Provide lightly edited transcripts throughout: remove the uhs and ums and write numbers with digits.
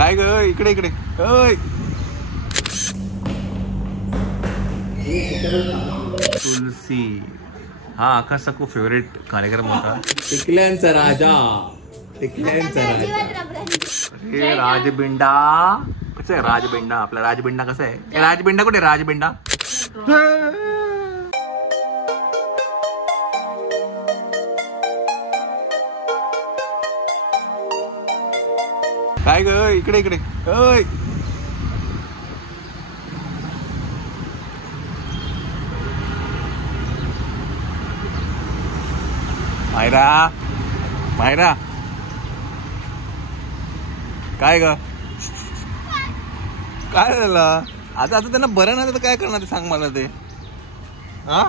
काय ग इकडे इकडे ओय तुलसी हा आकाशचा खूप फेवरेट कार्यक्रम होता. टिकल्यांचा राजा अरे राजबिंडा कसं आहे राजबिंडा आपला राजबिंडा कसा आहे राजबिंडा कुठे राजबिंडा काय ग इकडे इकडे ओय मायरा मायरा काय ग काय झालं आता आता त्यांना बरं नाही तर काय करणार ते सांग मला ते हा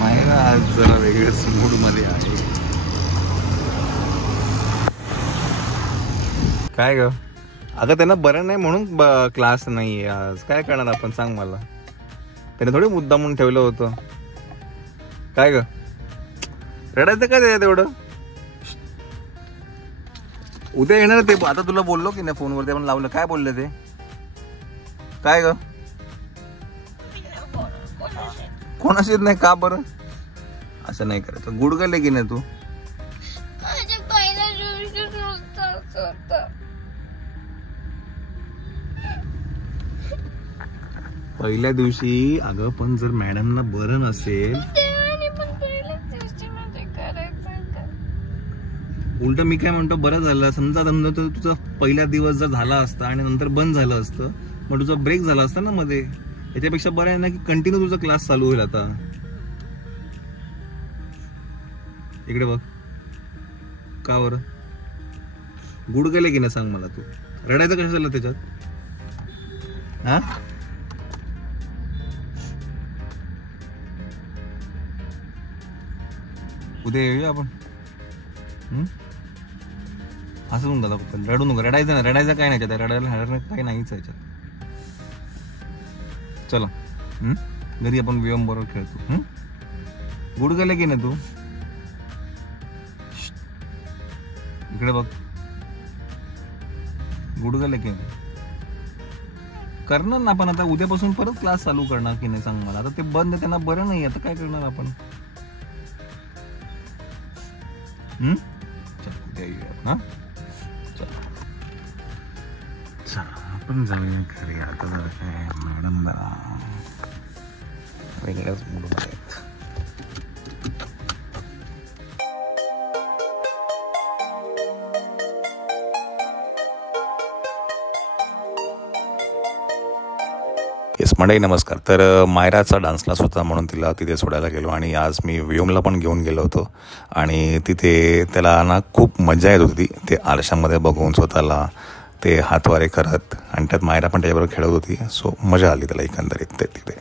मायरा आज जरा वेगळ्याच मूड मध्ये आहे. काय ग अगं त्यांना बरं नाही म्हणून क्लास नाही आज काय करणार आपण सांग मला. त्याने थोडी मुद्दा म्हणून ठेवलं होतं. काय ग रडायचं काय त्याच्यात एवढं. उद्या येणार ते आता तुला बोललो की नाही फोनवरती आपण लावलं काय बोलले ते काय ग कोणाशी नाही का बरं असं नाही करायचं. गुडगले की नाही तू पहिल्या दिवशी अगं पण जर मॅडमना बरं नसेल उलट मी काय म्हणतो बरं झालं समजा तुझा पहिला दिवस जर झाला असता आणि नंतर बंद झालं असतं मग तुझा ब्रेक झाला असता ना मध्ये. याच्यापेक्षा बरं आहे ना की कंटिन्यू तुझा क्लास चालू होईल. आता इकडे बघ का बरं गुड गेले की नाही सांग मला. तू रडायचं कसं झालं त्याच्यात हा उद्या येऊया आपण असं म्हणून दादा फक्त रडू नको. रडायचं ना रडायचं काय नाही त्याच्यात रडायला काही नाहीच याच्यात. चला घरी आपण व्यायाम बरोबर खेळतो. गुड गेले की नाही तू इकडे बघ गुड गेले की नाही करणार ना आपण. आता उद्यापासून परत क्लास चालू करणार की नाही सांग मला. आता ते बंद त्यांना बरं नाही आता काय करणार आपण. उद्या येऊया हा चला आपण जाऊया घरी. आता जर काय मॅडम वेगळ्याच मूडमध्ये आहेत. येस मंडळी नमस्कार. तर मायराचा डान्स क्लास होता म्हणून तिला तिथे सोडायला गेलो आणि आज मी व्योमला पण घेऊन गेलो होतो आणि तिथे त्याला ना खूप मजा येत होती. ते आरशामध्ये बघून स्वतःला ते हातवारे करत आणि त्यात मायरा पण त्याच्याबरोबर खेळत होती. सो मजा आली त्याला एकंदरीत तिथे.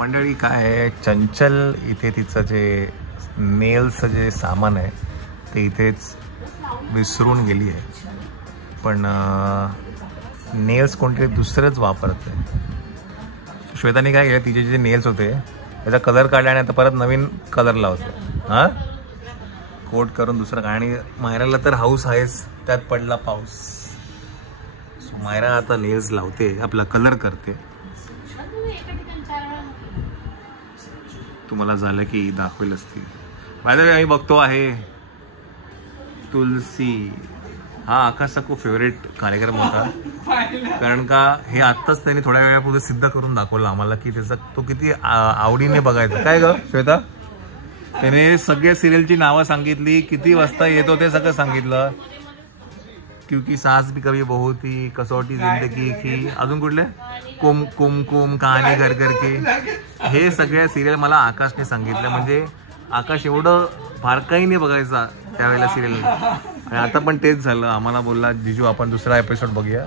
मंडळी काय आहे चंचल इथे तिचं जे नेल्सचं जे सामान आहे ते इथेच विसरून गेली आहे. पण नेल्स कोणतरी दुसरंच वापरते. श्वेताने काय केलं तिचे जे नेल्स होते त्याचा कलर काढला आणि आता परत नवीन कलर लावतो. हां कोट करून दुसरं काय. आणि मायराला तर हाऊस आहेच त्यात पडला पाऊस. सो मायरा आता नेल्स लावते आपला कलर करते. तुम्हाला झालं की दाखवेल असती. माझ्या आम्ही बघतो आहे तुलसी हा आकाशचा खूप फेवरेट कार्यक्रम होता. कारण का हे आत्ताच त्यांनी थोड्या वेळापूर्वी सिद्ध करून दाखवलं आम्हाला की त्याचा तो किती आवडीने बघायचा. काय ग श्वेता त्याने सगळ्या सिरियलची नावं सांगितली किती वाजता येतो ते सगळं सांगितलं. क्योंकि सास भी कभी बहू थी, कसौटी जिंदगी की, अजून कुठले कुम कुम कुम कहाणी घर घर की, हे सगळ्या सिरियल मला आकाशने सांगितलं. म्हणजे आकाश एवढं बारकाईने बघायचा त्यावेळेला सिरियल, आणि आता पण तेच झालं. आम्हाला बोलला जिजू आपण दुसरा एपिसोड बघूया.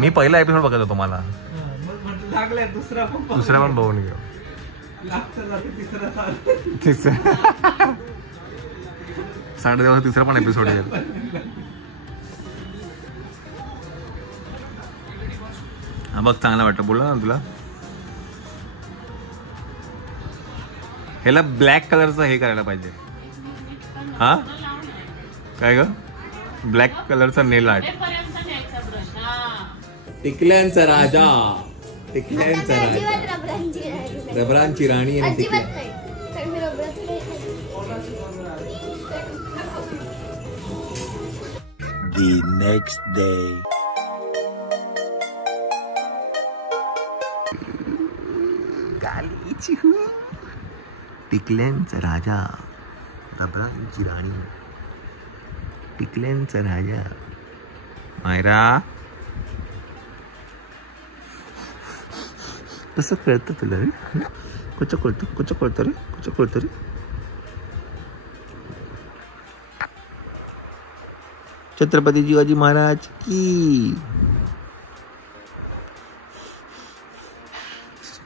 मी पहिला एपिसोड बघत होतो, मला दुसरा पण बघून घेऊ. साडे तिसरा पण एपिसोड येईल. हा बघ चांगला वाटतं, बोला ना तुला. ह्याला ब्लॅक कलरचं हे करायला पाहिजे. हा काय ग, ब्लॅक कलरचा नेल आर्ट. टिकल्यांचा राजा, टिकल्यांचा राजा, रबरांची राणी आणि टिकल्या. The next day. टिकल्यांचा राजा, रबरांची राणी, टिकल्यांचा राजा. मायरा कसं कळतं तुला रे? कसं कळतं रे? छत्रपती शिवाजी महाराज की.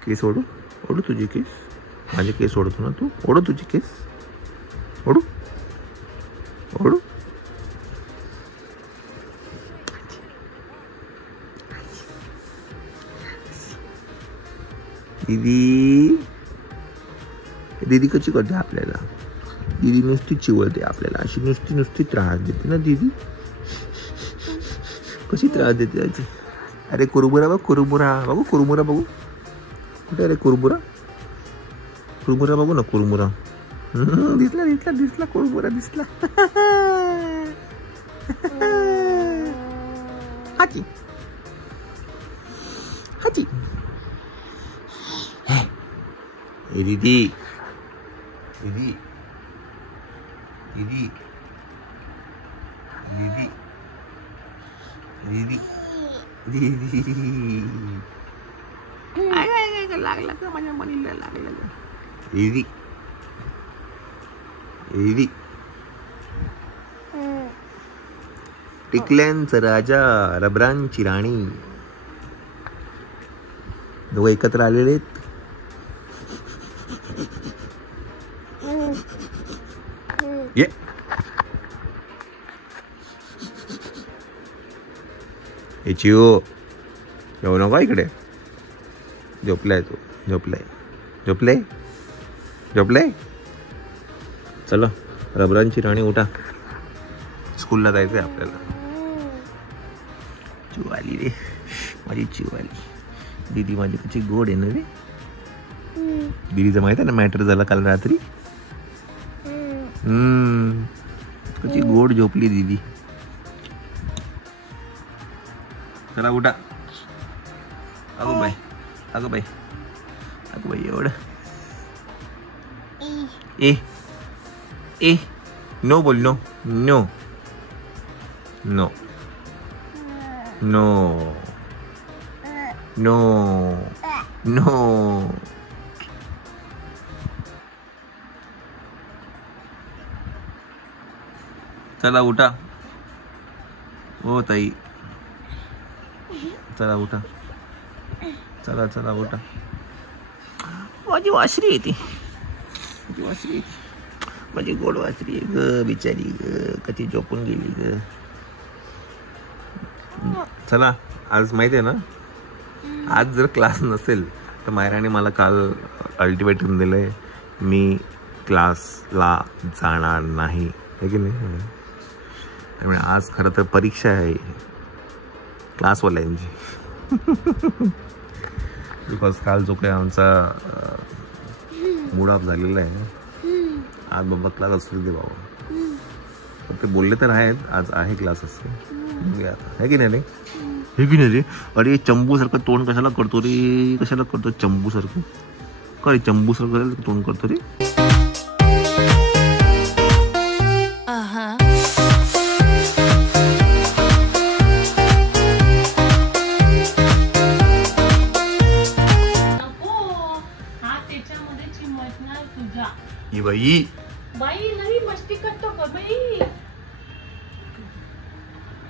केस ओढू तुझे केस, माझे केस ओढतो ना तू. ओढू तुझे केस, ओढू. दीदी कशी करते आपल्याला? दीदी नुसती चिवळते आपल्याला, अशी नुसती त्रास देते ना दीदी. कशी त्रास देते आजी. अरे कुरमुरा बघ, कुरमुरा बघू. कुठे रे कुरमुरा बघू ना, कुरमुरा. दिसला कुरमुरा दिसला. हाची दीदी लागला का माझ्या मनीला, लागला का दीदी. टिकल्यांचा राजा, रबरांची राणी, दोघं एकत्र आलेले आहेत. ये चिओ येऊ नका इकडे. झोपलाय तो, झोपलाय. चला रबरांची राणी उठा, स्कूलला जायचंय आपल्याला. चिवाली रे, माझी चिवाली. दीदी माझी कशी गोड आहे ना रे. दीदीचं माहित आहे ना मॅटर झाला काल रात्री. कशी गोड झोपली दीदी. चला उठा. अगो बाई एवढं. ए नो बोल, नो. चला उठा. हो ताई, चला उठा. चला उठा. माझी वासरी येते, माझी गोड वासरी आहे ग, बिचारी ग, कधी झोपून गेली ग. चला आज माहिती आहे ना, आज जर क्लास नसेल तर मायराने मला काल अल्टिमेटम दिलंय, मी क्लासला जाणार नाही, है की नाही. त्यामुळे आज खरं तर परीक्षा आहे क्लासवाल्यांची. बिकॉज काल जो काही आमचा मूड ऑफ झालेला आहे, आज बाबा क्लास असू दे बाबा. ते बोलले तर आहेत आज आहे क्लास असते, है की नाही रे. अरे चंबू सारखं तोंड कशाला करतो रे, चंबू सारखं काय, चंबू सारखं तोंड करतो रे. बाई बाई लई मस्ती करतो का बाई.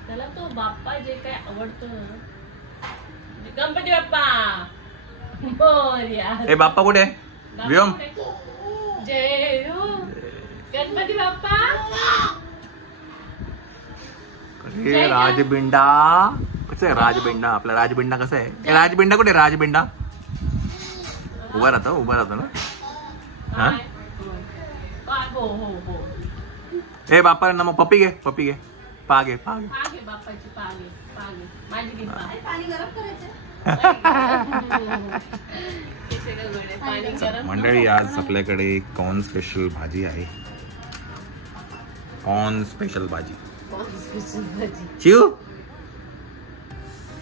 त्याला तो बाप्पा जे काय आवडतो गणपती बाप्पा मोरया. ए बाप्पा कुठे आहे? व्योम जय हो गणपती बाप्पा. अरे राजबिंडा कसं आहे? राजबिंडा आपला राजबिंडा कसं आहे? ए राजबिंडा कुठे? राजबिंडा उभा राहतो ना. हा हो हो हो. ए बाप्पा ना मग पप्पी घे पा घे बाप्पाची पागे माझी घे पाणी गरम करायचं. मंडळी आज आपल्याकडे कॉर्न स्पेशल भाजी आहे. कॉर्न स्पेशल भाजी चिव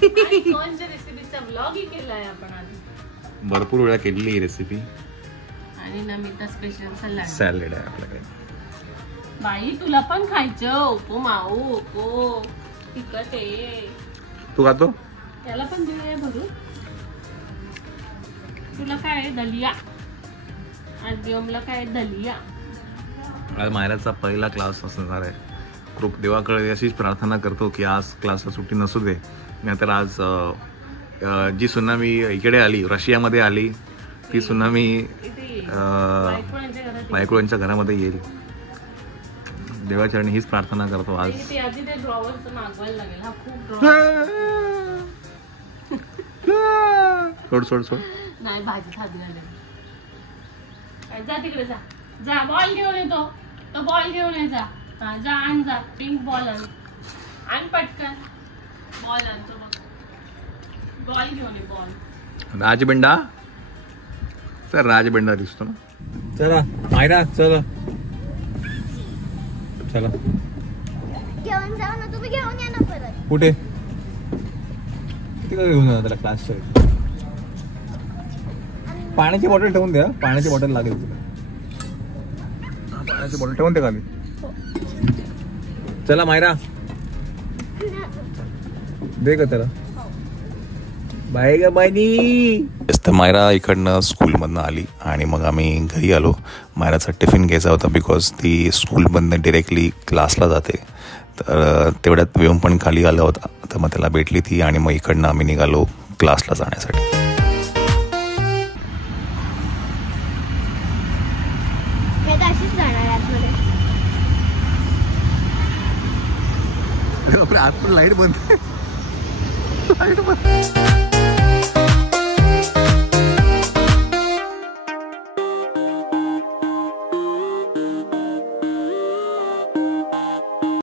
कॉर्नच्या रेसिपीचा व्लॉगही केलाय आपण आधी. भरपूर वेळा केलेली ही रेसिपी. आणि नमिता स्पेशल सॅलेड आहे आपल्याकडे. बाई तुला पण खायचं ओको माऊ ओको तिखट आहे. तू खातो? त्याला पण दिलंय भरू. तुला काय दलिया आज व्योमला काय दलिया. आज मायराचा पहिला क्लास असणार आहे. कृप देवाकडे अशीच प्रार्थना करतो की आज क्लासला सुट्टी नसू दे. नाहीतर आज जी सुनामी इकडे आली रशियामध्ये आली ती सुनामी बायकोळ्यांच्या घरामध्ये येईल. देवाचरणी हीच प्रार्थना करतो आज. सोड नाही भाजी खात झाले. जा तिकडे जा बॉल घेऊन येतो. तो बॉल घेऊन ये जा. आण जा पिंक बॉल आण पटकन. बॉल आणतो बॉल घेऊन ये बॉल. राजबिंडा सर राजबिंडा दिसतो ना. चला मायरा चला घेऊन जाऊ ना. तुम्ही घेऊन या ना परत. कुठे किती घेऊन जा त्याला क्लासच्या. पाण्याची बॉटल ठेवून द्या. पाण्याची बॉटल लागेल तुला. पाण्याची बॉटल ठेवून दे खाली. चला मायरा दे का त्याला. बाय ग बायनी. तर मायरा इकडनं स्कूलमधनं आली आणि मग आम्ही घरी आलो. मायराचा टिफिन घ्यायचा होता बिकॉज ती स्कूलमधनं डिरेक्टली क्लासला जाते. तर तेवढ्यात व्योम पण खाली आला होता. तर मग त्याला भेटली ती आणि मग इकडनं आम्ही निघालो क्लासला जाण्यासाठी. आज पण लाईट बंद.